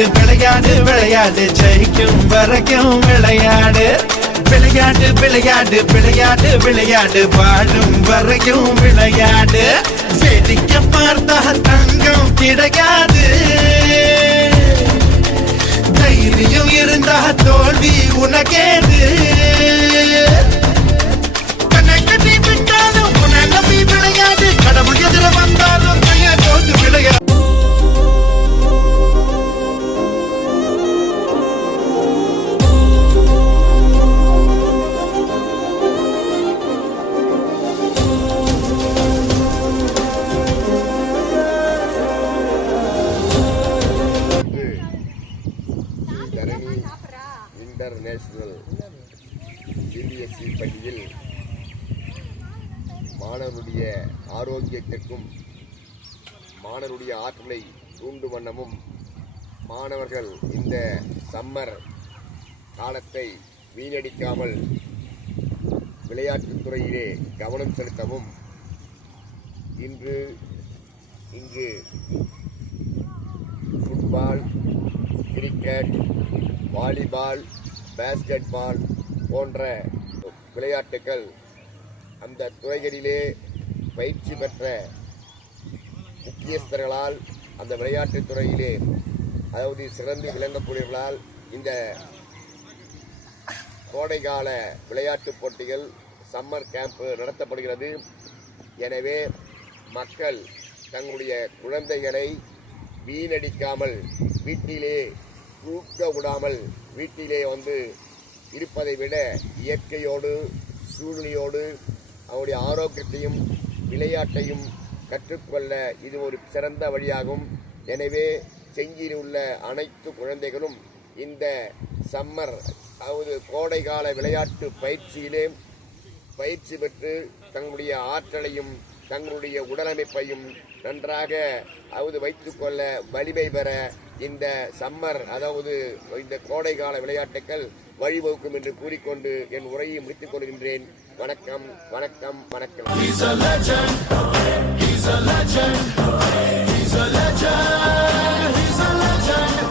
விளையாடு விளையாடு விளையாடு ஜெயிக்கும் வரைக்கும் விளையாடு விளையாடு விளையாடு விளையாடு விளையாடு வாழும் வரைக்கும் விளையாடு வேடிக்கை பார்த்தா தங்கம் கிடையாது தைரியம் இருந்தா தோல்வி உனக்கேது கண்ணை கட்டி விட்டாலும் உன்னை நம்பி விளையாடு கடவுள் எதிர வந்தாலும் கையை கோர்த்து விளையாடு இன்டர்நேஷனல் சிபிஎஸ்இ பள்ளியில் மாணவனுடைய ஆரோக்கியத்திற்கும் மாணவனுடைய ஆற்றலை தூண்டும் வண்ணமும் மாணவர்கள் இந்த சம்மர் காலத்தை வீணடிக்காமல் விளையாட்டுத் துறையிலே கவனம் செலுத்தவும் இங்கு football, cricket, volleyball, basketball போன்ற விளையாட்டுகள் அந்த துறைகளிலே பயிற்சி பெற்ற முக்கியஸ்தர்களால் அந்த விளையாட்டுத் துறையிலே அதாவது சிறந்து விளங்கக்கூடியவர்களால் இந்த கோடைகால விளையாட்டுப் போட்டிகள் சம்மர் கேம்ப் நடத்தப்படுகிறது. எனவே மக்கள் தங்களுடைய குழந்தைகளை வீணடிக்காமல் வீட்டிலே தூக்க விடாமல் வீட்டிலே இருப்பதை விட இயற்கையோடு சூழ்நிலையோடு அவருடைய ஆரோக்கியத்தையும் விளையாட்டையும் கற்றுக்கொள்ள இது ஒரு சிறந்த வழியாகும். எனவே செஞ்சியில் உள்ள அனைத்து குழந்தைகளும் இந்த சம்மர் அதாவது கோடைகால விளையாட்டு பயிற்சியிலே பயிற்சி பெற்று தங்களுடைய ஆற்றலையும் தங்களுடைய உடலமைப்பையும் நன்றாக வைத்துக்கொள்ள வலிமை பெற இந்த சம்மர் அதாவது இந்த கோடைகால விளையாட்டுகள் வழிவகுக்கும் என்று கூறிக்கொண்டு என் உரையை முடித்துக் கொள்கின்றேன். வணக்கம் வணக்கம் வணக்கம். He's a legend. He's a legend. He's a legend. He's a legend.